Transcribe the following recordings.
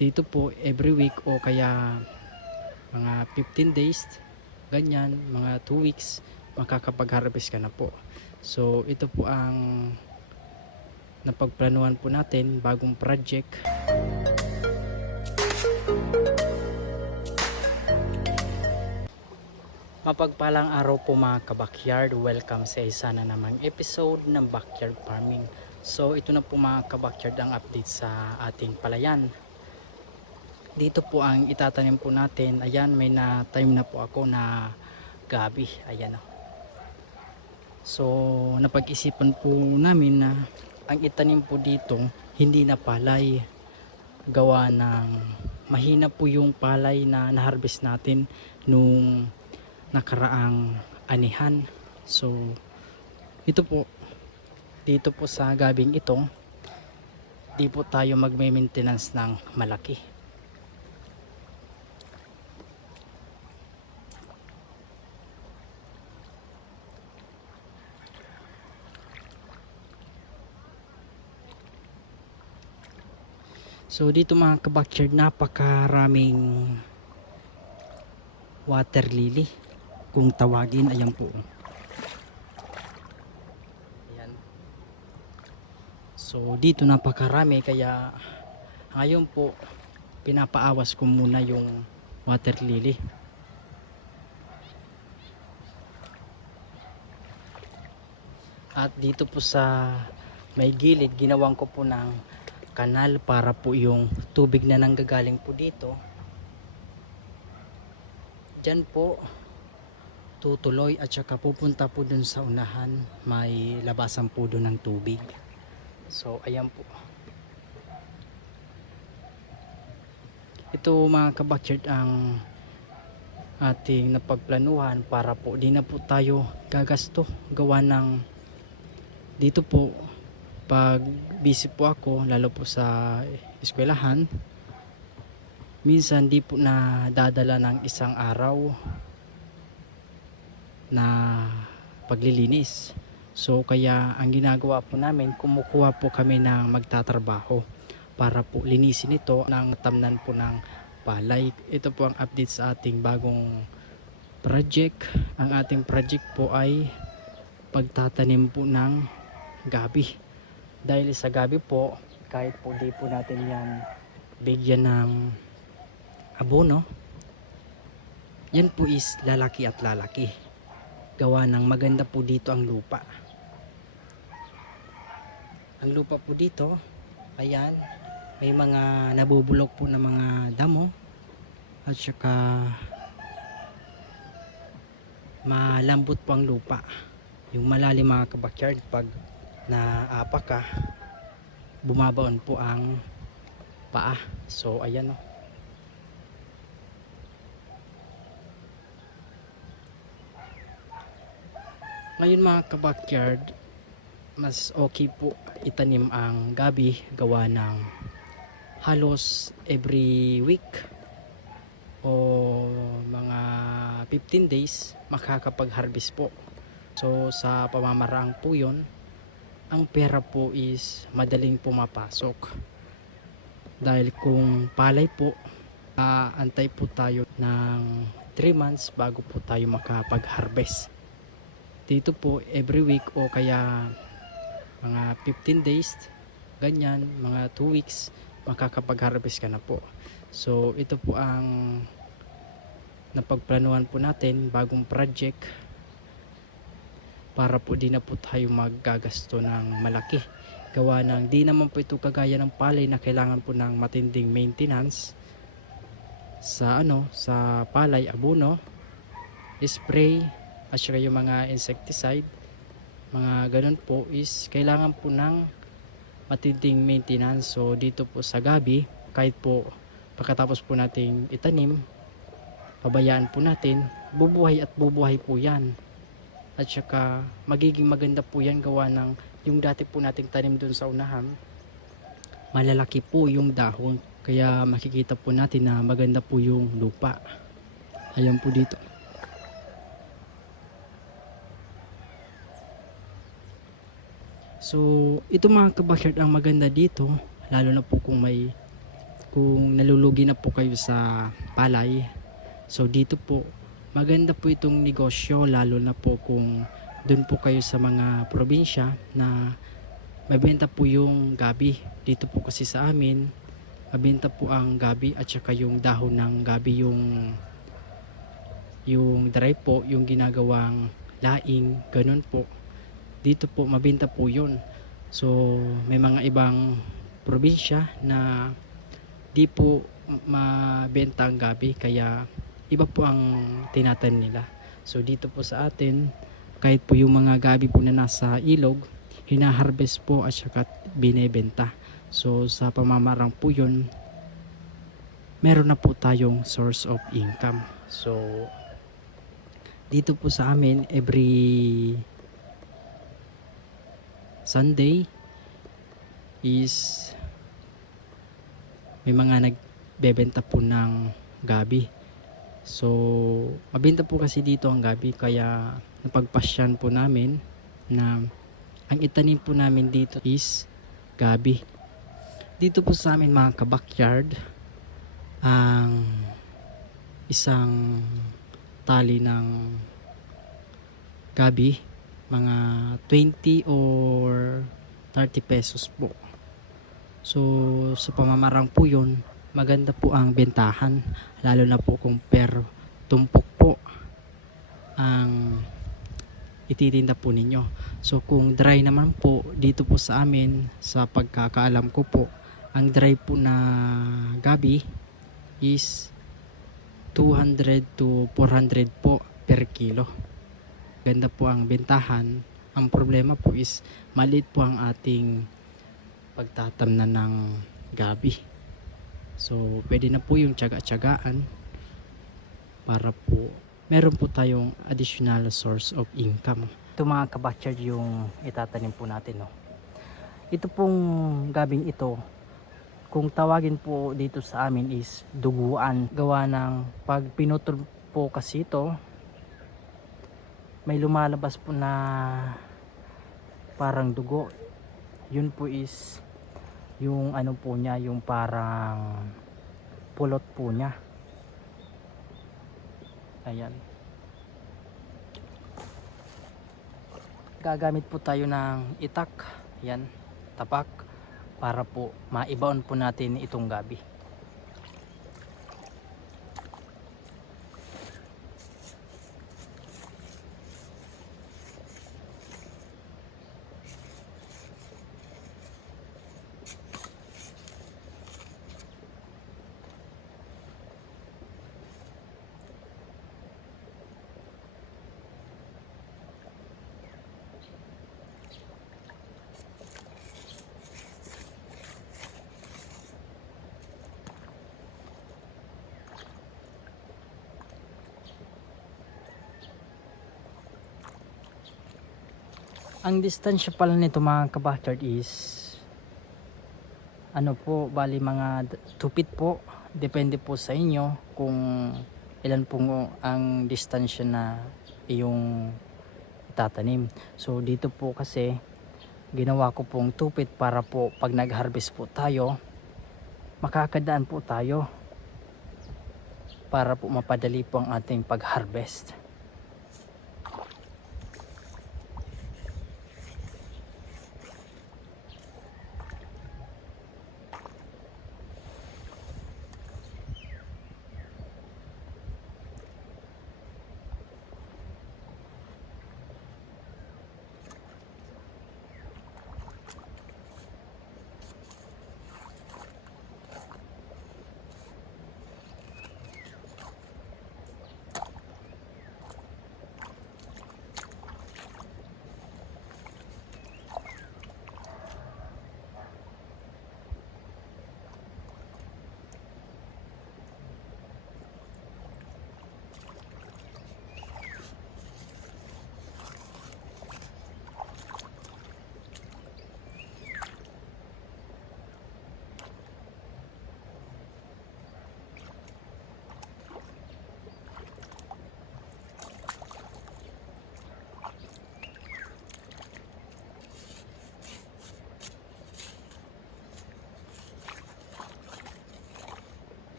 Dito po every week o kaya mga 15 days, ganyan, mga 2 weeks, makakapag-harvest ka na po. So ito po ang napagplanuhan po natin, bagong project. Mapagpalang araw po mga kabakyard, welcome sa isa na namang episode ng Backyard Farming. So ito na po mga kabakyard ang update sa ating palayan. Dito po ang itatanim po natin. Ayan, may na time na po ako na gabi. Ayan o. So napag-isipan po namin na ang itanim po dito hindi na palay, gawa ng mahina po yung palay na na-harvest natin nung nakaraang anihan. So ito po, dito po sa gabing ito, di po tayo magme-maintenance ng malaki. So dito mga kabakyard, napakaraming water lily kung tawagin. Ayan po. Ayan. So dito napakarami, kaya ngayon po pinapaawas ko muna yung water lily. At dito po sa may gilid, ginawan ko po ng kanal para po yung tubig na nanggagaling po dito dyan po tutuloy at saka pupunta po dun sa unahan, may labasan po dun ng tubig. So ayan po, ito mga kabakyard ang ating napagplanuhan para po di na po tayo gagasto, gawa ng dito po pag busy po ako, lalo po sa eskwelahan, minsan di po na dadala ng isang araw na paglilinis. So kaya ang ginagawa po namin, kumukuha po kami ng magtatrabaho para po linisin ito ng tamnan po ng palay. Ito po ang update sa ating bagong project. Ang ating project po ay pagtatanim po ng gabi. Dahil sa gabi po, kahit po di po natin yan bigyan ng abono, yan po is lalaki at lalaki. Gawa ng maganda po dito ang lupa. Ang lupa po dito, ayan, may mga nabubulok po na mga damo at saka malambot po ang lupa. Yung malalim mga kabakyard, pag naapa ka, bumabaon po ang paa. So ayan o. Ngayon mga kabakyard, mas okay po itanim ang gabi, gawa ng halos every week o mga 15 days makakapag-harvest po. So sa pamamaraang po yun, ang pera po is madaling pumapasok. Dahil kung palay po, antay po tayo ng 3 months bago po tayo makapag-harvest. Dito po every week o kaya mga 15 days, ganyan, mga 2 weeks, makakapag-harvest ka na po. So ito po ang napagplanuhan po natin, bagong project, para po di na po tayo maggagasto ng malaki. Gawa ng di naman po ito kagaya ng palay na kailangan po ng matinding maintenance sa sa palay, abono, spray at saka yung mga insecticide, mga ganun po is kailangan po ng matinding maintenance. So dito po sa gabi, kahit po pagkatapos po nating itanim, pabayaan po natin, bubuhay at bubuhay po yan. At saka magiging maganda po yan, gawa ng yung dati po nating tanim dun sa unahan, malalaki po yung dahon, kaya makikita po natin na maganda po yung lupa. Ayan po dito. So ito mga kabakyard, ang maganda dito, lalo na po kung may kung nalulugi na po kayo sa palay, so dito po maganda po itong negosyo, lalo na po kung doon po kayo sa mga probinsya na mabenta po yung gabi. Dito po kasi sa amin mabenta po ang gabi at saka yung dahon ng gabi, yung dry po, yung ginagawang laing, ganun po. Dito po mabenta po yun. So may mga ibang probinsya na di po mabenta ang gabi, kaya iba po ang tinatanim nila. So dito po sa atin, kahit po yung mga gabi po na nasa ilog, hinaharvest po at saka binebenta. So sa pamamarang po yun, meron na po tayong source of income. So dito po sa amin, every Sunday is may mga nagbebenta po ng gabi. So mabenta po kasi dito ang gabi, kaya napagpasyan po namin na ang itanim po namin dito is gabi. Dito po sa amin mga kabakyard, ang isang tali ng gabi mga 20 or 30 pesos po. So sa pamamarang po yun, maganda po ang bentahan, lalo na po kung per tumpok po ang ititinda po ninyo. So kung dry naman po, dito po sa amin, sa pagkakaalam ko po, ang dry po na gabi is 200 to 400 po per kilo. Ganda po ang bentahan. Ang problema po is maliit po ang ating pagtatamnan ng gabi. So pwede na po yung tiyaga-tiyagaan para po meron po tayong additional source of income. Ito mga kabakyard yung itatanim po natin, no. Ito pong gabing ito, kung tawagin po dito sa amin is duguan. Gawa ng pag pinutol po kasi ito, may lumalabas po na parang dugo. Yun po is yung ano po niya, yung parang pulot po niya. Ayan. Gagamit po tayo ng itak. Ayan, tapak, para po maibaon po natin itong gabi. Ang distansya pala nito mga kabakyard is ano po, bali mga 2 feet po. Depende po sa inyo kung ilan po ang distansya na iyong itatanim. So dito po kasi ginawa ko pong 2 feet para po pag nag-harvest po tayo, makakadaan po tayo para po mapadali po ang ating pag-harvest.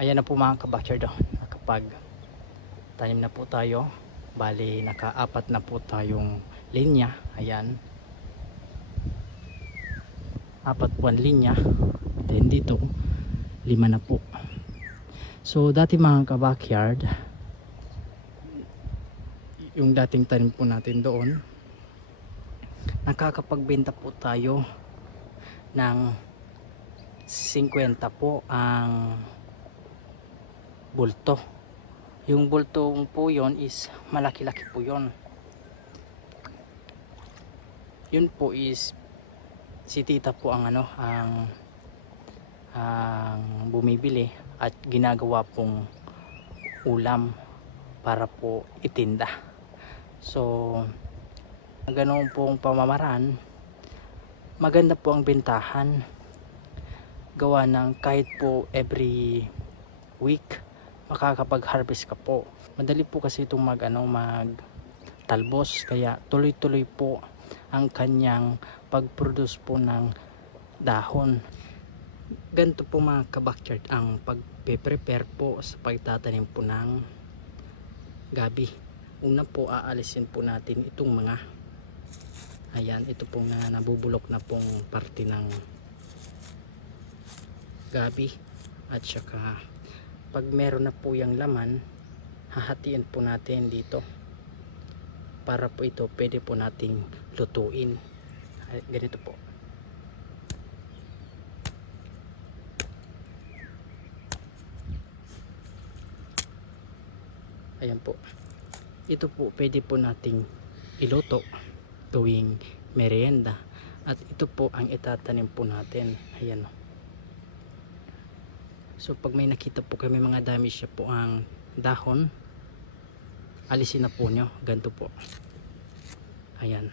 Ayan na po mga kabaksyard, nakapag tanim na po tayo. Bali nakaapat na po tayong linya. Ayan, apat po ang linya, then dito 5 na po. So dati mga kabackyard, yung dating tanim po natin doon, nakakapagbenta po tayo ng 50 po ang bulto. Yung bulto po yon is malaki-laki po yon. Yun po is si tita po ang ang bumibili at ginagawa pong ulam para po itinda. So ganoon pong pamamaraan, maganda po ang bentahan, gawa ng kahit po every week makakapag-harvest ka po. Madali po kasi itong magtalbos, kaya tuloy-tuloy po ang kanyang pag-produce po ng dahon. Ganito po mga kabackyard ang pagpe-prepare po sa pagtatanim po ng gabi. Una po, aalisin po natin itong mga, ayan, ito pong nabubulok na pong parte ng gabi, at saka pag meron na po yung laman, hahatiin po natin dito para po ito pwede po nating lutuin. Ganito po. Ayan po, ito po pwede po nating iluto tuwing merienda, at ito po ang itatanim po natin. Ayan o. So pag may nakita po kami mga damage po ang dahon, alisin na po nyo. Ganito po. Ayan.